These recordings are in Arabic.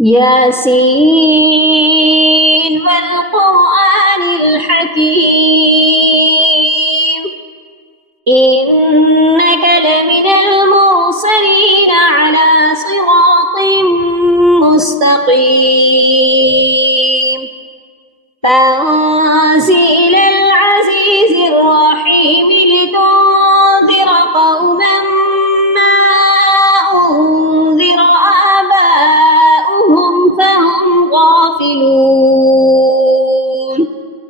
ياسين والقرآن الحكيم إنك لمن المرسلين على صراط مستقيم تنزيل العزيز الرحيم لتنذر قوما ما أنذر آباؤهم فهم غافلون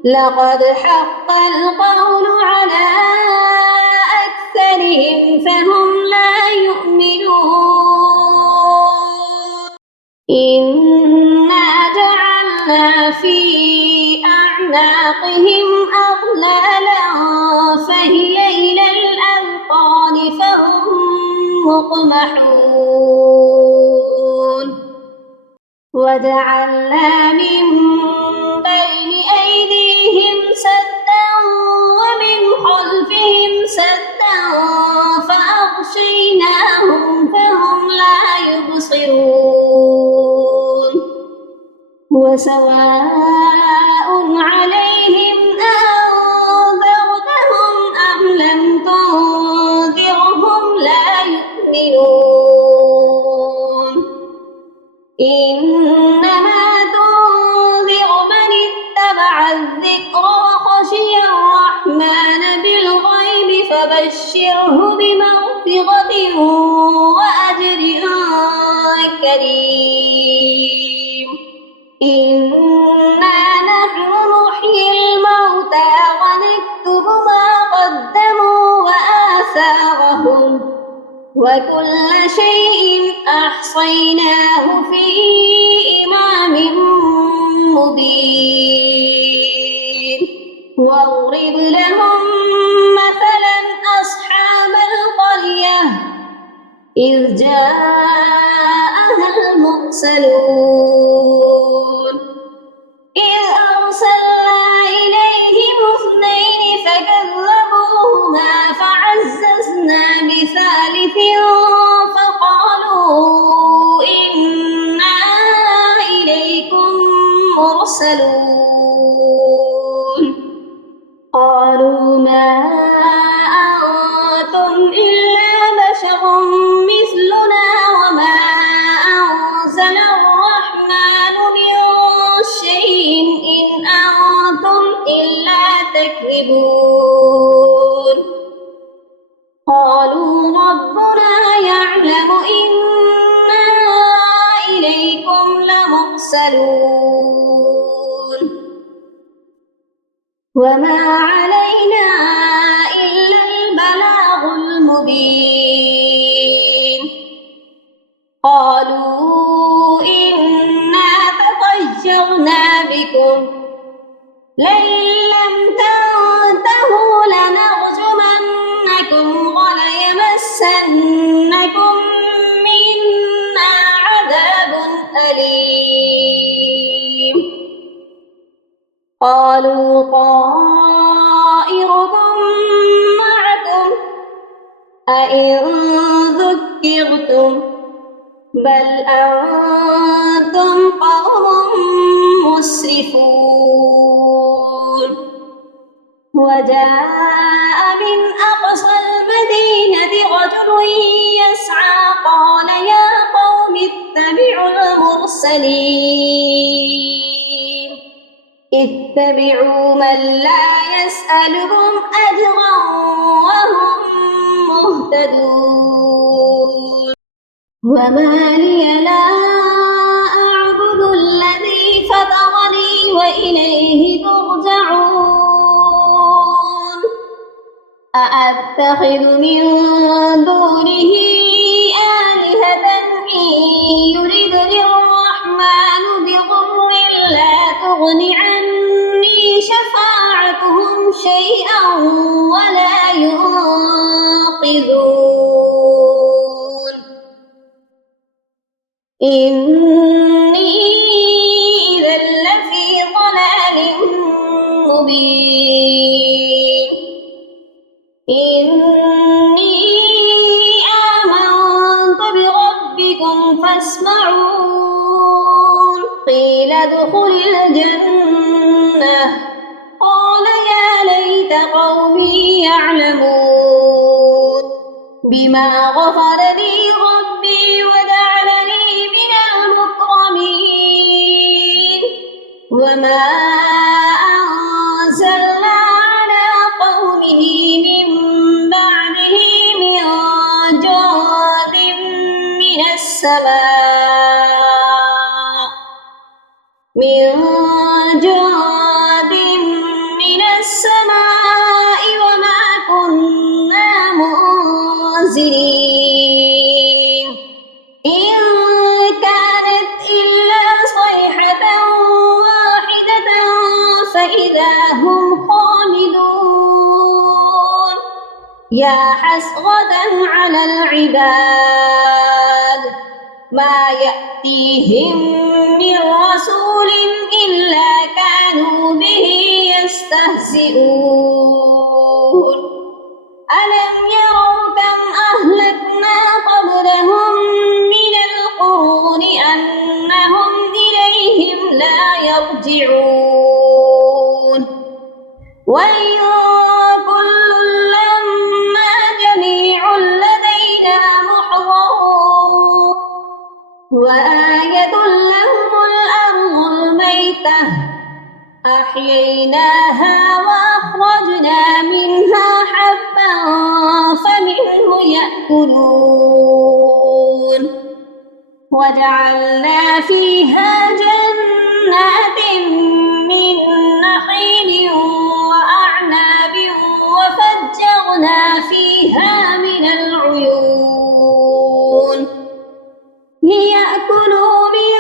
لقد حق القول على أكثرهم فهم لا يؤمنون إنا جعلنا في أعناقهم أغلالا فهي إلى الأذقان فهم مقمحون وجعلنا من بين أيديهم سدا ومن خلفهم سدا فأغشيناهم فهم لا يبصرون وسواء عليهم أنذرتهم أم لم تنذرهم لا يؤمنون إنما تنذر من اتبع الذكر وخشي الرحمن بالغيب فبشره بمغفرة وأجر كريم إنا نحن نحيي الموتى ونكتب ما قدموا وآثارهم وكل شيء أحصيناه في إمام مبين واضرب لهم مثلا أصحاب القرية إذ جاءها المرسلون إذ أرسلنا إليهم اثنين فكذبوهما فعززنا بثالث فقالوا إنا إليكم مرسلون قالوا ما أنتم إلا بشر مثلنا وما أنزل الرحمن من شيء إن أنتم إلا تكذبون قالوا ربنا يعلم إنا إليكم لمرسلون وما علينا إلا البلاغ المبين قالوا إنا تطيرنا بكم لئن لم تنتهوا لنرجمنكم وليمسنكم منا عذاب أليم قالوا طائركم معكم أئن ذكرتم بل أنتم قوم مسرفون وجاء من أقصى المدينة رجل يسعى قال يا قوم اتبعوا المرسلين اتبعوا من لا يسألكم أجرا وهم مهتدون وما لي لا أعبد الذي فطرني وإليه ترجعون أأتخذ من دونه آلهة إن يردني الرحمن بضر لا تغن عني شفاعتهم شيئا ولا ينقذون إني إذا لفي ضلال مبين إني آمنت بربكم فاسمعون قيل ادخل الجنة قال يا ليت قومي يعلمون بما غفر لي ربي وجعلني من المكرمين وما أنزلنا على قومه من بعده من جند من السماء وما كنا منزلين إن كانت إلا صيحة واحدة فإذا هم خامدون يا حسرة على العباد ما يأتيهم من رسول إلا كانوا به يستهزئون ألم يروا كم أهلكنا قبلهم من القرون أنهم إليهم لا يرجعون وإن كل لما جميع لدينا محضرون وآية لهم الأرض الميتة أحييناها وأخرجنا منها حبا فمنه يأكلون وجعلنا فيها جنات من نخيل وأعناب وفجرنا فيها من العيون ليأكلوا من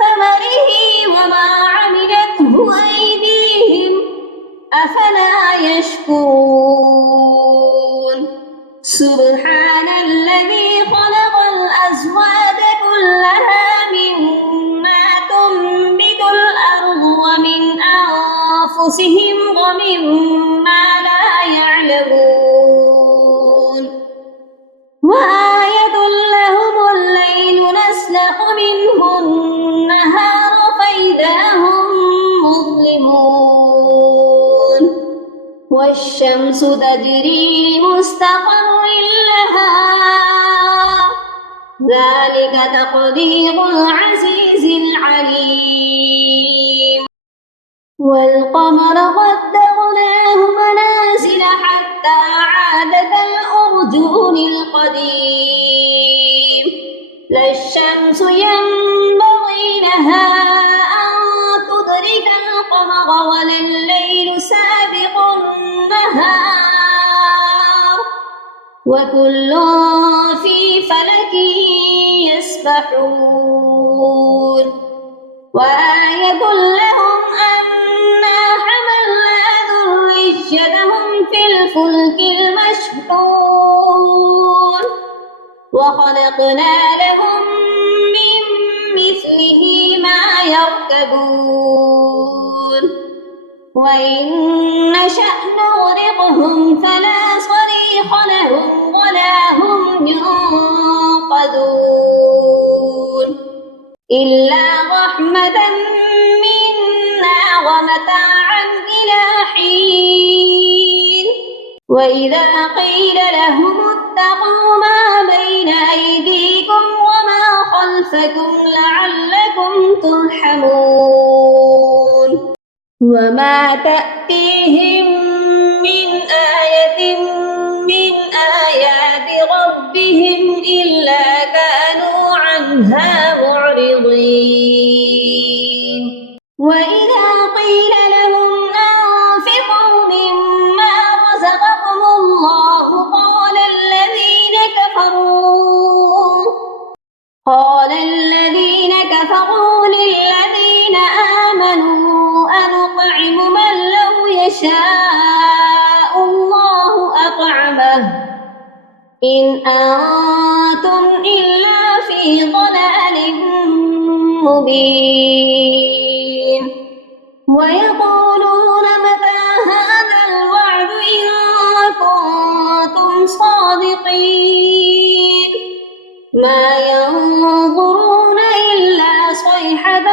ثمره وما عملته أيديهم أفلا يشكرون سبحان الذي خلق الأزواج كلها مما تنبت الأرض ومن أنفسهم ومما لا يعلمون وآية لهم الليل نسلخ منه النهار فإذا هم مظلمون والشمس تجري لمستقر لها ذلك تقدير العزيز العليم والقمر قدرناه منازل حتى عاد كالأرجون القديم لا الشمس ينبغي لها أن تدرك القمر ولا الليل سابق النهار وكل في فلك يسبحون وآية لهم أنا حملنا ذريتهم في الفلك المشحون وخلقنا لهم من مثله ما يركبون وإن نشأ نغرقهم فلا صريخ لهم ولا هم ينقذون إلا رحمة منا ومتاعا إلى حين وإذا قيل لهم اتقوا ما بين أيديكم وما خلفكم لعلكم ترحمون وما تأتيهم من آية من آيات ربهم إلا كانوا عنها معرضين وإذا قيل لهم أنفقوا مما رزقكم الله قال الذين كفروا للذين آمنوا أنطعم من لو يشاء الله أطعمه إن أنتم إلا في ضلال مبين ويقولون متى هذا الوعد إن كنتم صادقين ما ينظرون إلا صيحة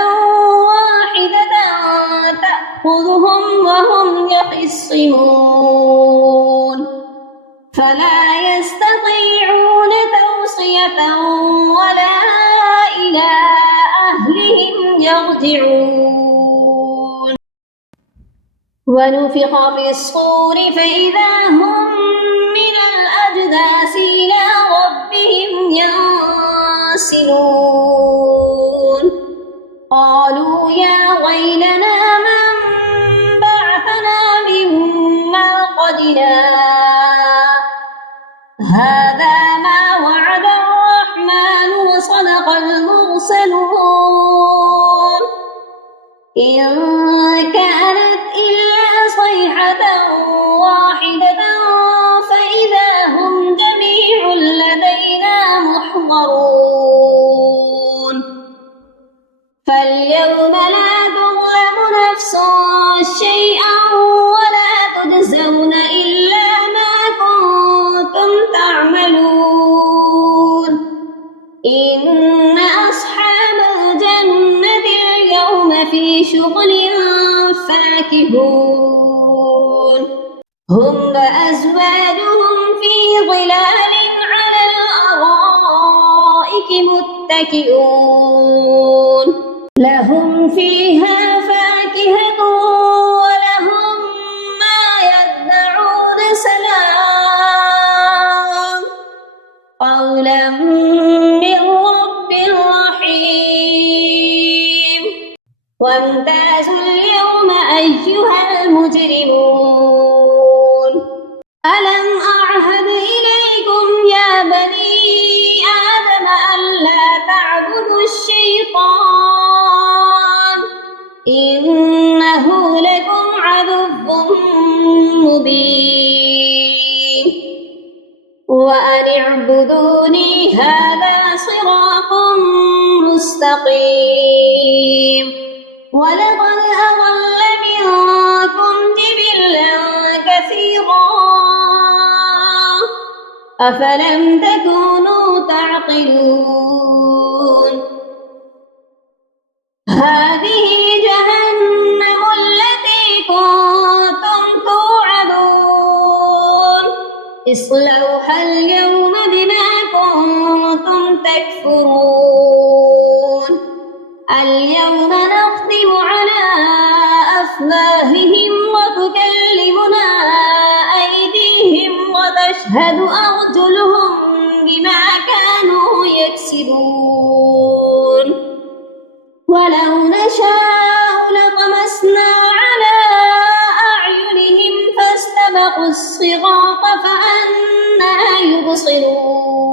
قلوبهم وهم يخصمون فلا يستطيعون توصية ولا إلى أهلهم يرجعون ونفخ في الصور فإذا هم من الأجداث إلى ربهم ينسلون قالوا يا ويلنا من بعثنا من مرقدنا هذا ما وعد الرحمن وصدق المرسلون إن كانت إلا صيحة واحدة فإذا هم جميع لدينا محضرون فاليوم لا تظلم نفس شيئا ولا تجزون إلا ما كنتم تعملون إن أصحاب الجنة اليوم في شغل فاكهون هم وأزواجهم في ظلال على الأرائك متكئون لهم فيها فاكهة ولهم ما يدعون سلام قولا من رب رحيم وامتازوا اليوم أيها المجرمون ألم أعهد إليكم يا بني آدم ألا تعبدوا الشيطان إنه لكم عدو مبين وأن اعبدوني هذا صراط مستقيم ولقد أضل منكم جبلا كثيرا أفلم تكونوا تعقلون هذه جهنم التي كنتم توعدون اصلوها اليوم بما كنتم تكفرون اليوم نختم على أفواههم وتكلمنا أيديهم وتشهد أرجلهم بما كانوا يكسبون ولو نشاء لطمسنا على أعينهم فاستبقوا الصراط فأنى يبصرون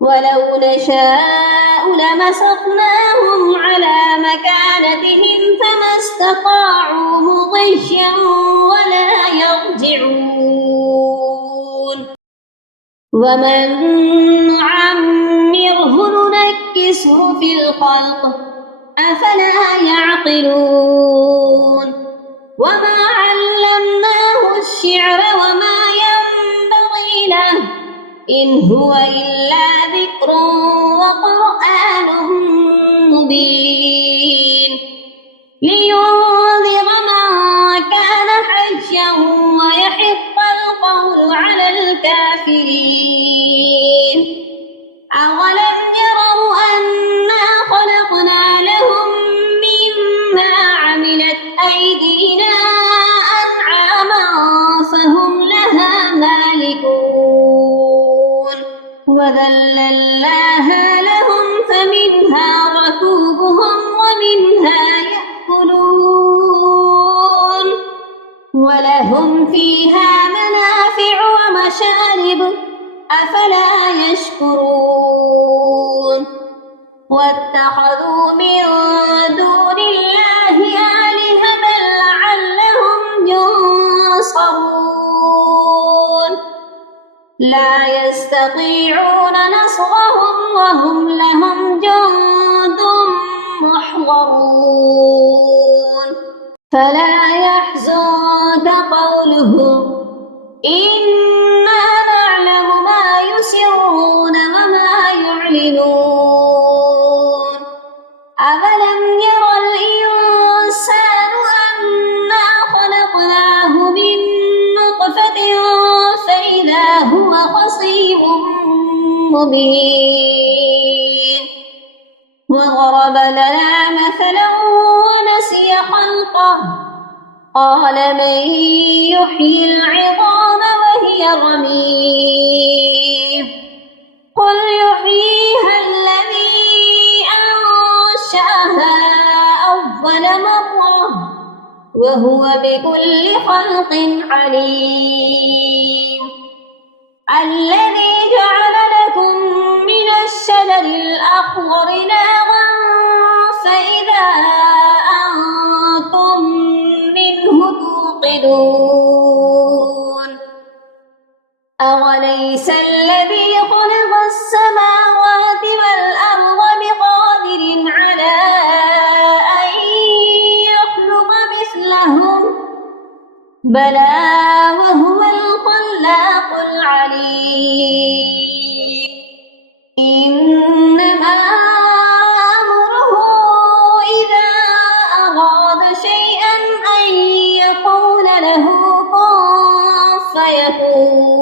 ولو نشاء لمسخناهم على مكانتهم فما استطاعوا مضيا ولا يرجعون ومن نعمره ننكسه في الخلق أفلا يعقلون وما علمناه الشعر وما ينبغي له إن هو إلا ذكر وقرآن مبين لينذر من كان حيا ويحق القول على الكافرين أولم يروا أنا خلقنا لهم مما عملت أيدينا أنعاما فهم لها مالكون وذللناها لهم فمنها ركوبهم ومنها يأكلون ولهم فيها منافع ومشارب أفلا يشكرون واتخذوا من دون الله آلهة لعلهم ينصرون لا يستطيعون نصرهم وهم لهم جند محضرون فلا يحزنك قولهم إنا نعلم ما يسرون وما يعلنون أولم ير الإنسان مبين وضرب لنا مثلا ونسي خلقه قال من يحيي العظام وهي رميم قل يحييها الذي أنشأها أول مرة وهو بكل خلق عليم الذي جعل لكم من الشجر الأخضر نارا فإذا أنتم منه توقدون أوليس الذي خلق السماوات والأرض بقادر على أن يخلق مثلهم بلى وهو الخلاق العليم إنما أمره إذا أراد شيئا أن يقول له كن فيكون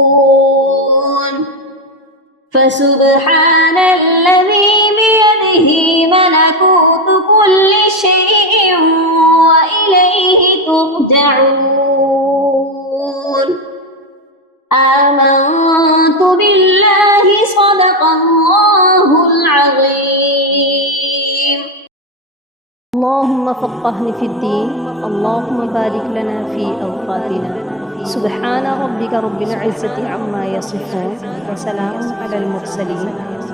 فسبحان الذي بيده ملكوت كل شيء وإليه ترجعون آمنت بالله صدق الله العظيم. اللهم فقهنا في الدين. اللهم بارك لنا في أوقاتنا. سبحان ربك رب العزة عما يصفون وسلام على المرسلين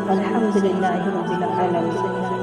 والحمد لله رب العالمين.